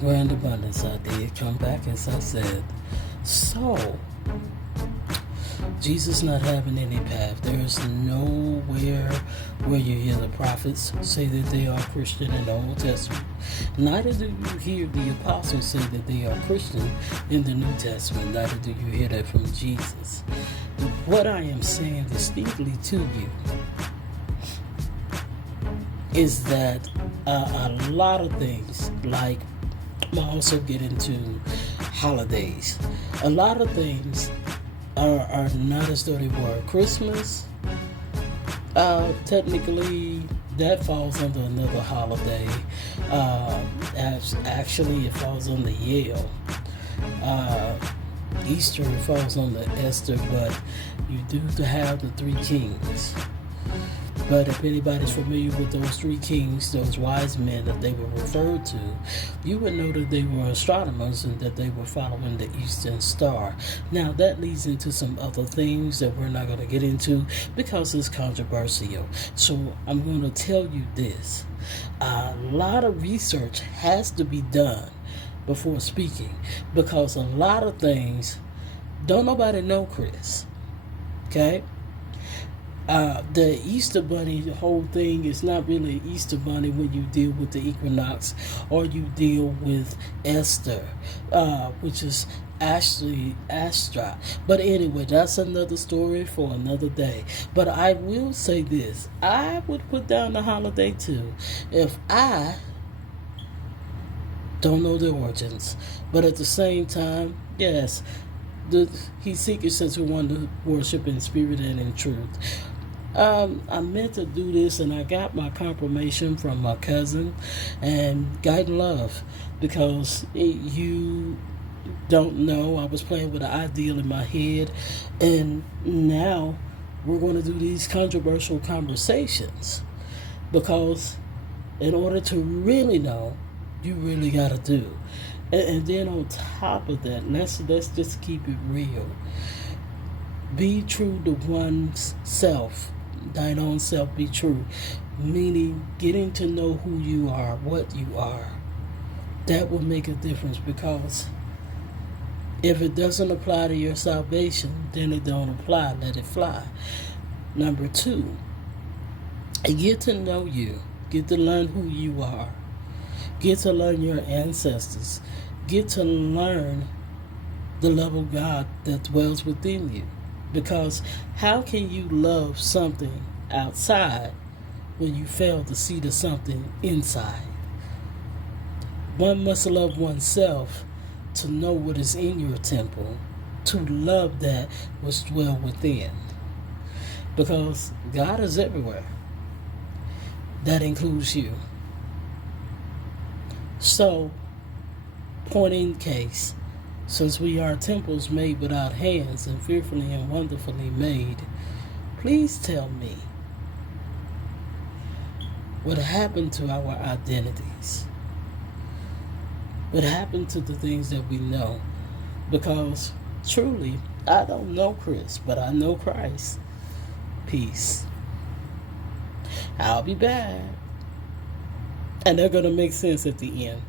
Grand abundance. I did come back as I said. So, Jesus not having any path. There is nowhere where you hear the prophets say that they are Christian in the Old Testament. Neither do you hear the apostles say that they are Christian in the New Testament. Neither do you hear that from Jesus. What I am saying distinctly to you is that a lot of things, like I also get into holidays, a lot of things are not as though they were. Christmas, technically, that falls under another holiday. Actually, it falls on the Yale. Easter falls on the Esther, but you do have the three kings. But if anybody's familiar with those three kings, those wise men that they were referred to, you would know that they were astronomers and that they were following the Eastern Star. Now, that leads into some other things that we're not going to get into because it's controversial. So I'm going to tell you this. A lot of research has to be done before speaking because a lot of things don't nobody know, Chris. Okay? The Easter Bunny, the whole thing is not really Easter Bunny when you deal with the equinox or you deal with Esther, which is actually Astra. But anyway, that's another story for another day. But I will say this. I would put down the holiday too if I don't know the origins. But at the same time, yes, he seeketh such a one to worship in spirit and in truth. I meant to do this and I got my confirmation from my cousin and God love because you don't know, I was playing with an ideal in my head and now we're going to do these controversial conversations because in order to really know, you really got to do. And then on top of that, let's just keep it real. Be true to one's self. Thine own self be true. Meaning getting to know who you are, what you are. That will make a difference because if it doesn't apply to your salvation, then it don't apply. Let it fly. Number 2, get to know you. Get to learn who you are. Get to learn your ancestors. Get to learn the love of God that dwells within you. Because how can you love something outside when you fail to see the something inside? One must love oneself to know what is in your temple, to love that which dwells within. Because God is everywhere. That includes you. So, point in case, since we are temples made without hands and fearfully and wonderfully made, please tell me what happened to our identities? What happened to the things that we know? Because truly, I don't know Chris, but I know Christ. Peace. I'll be back. And they're going to make sense at the end.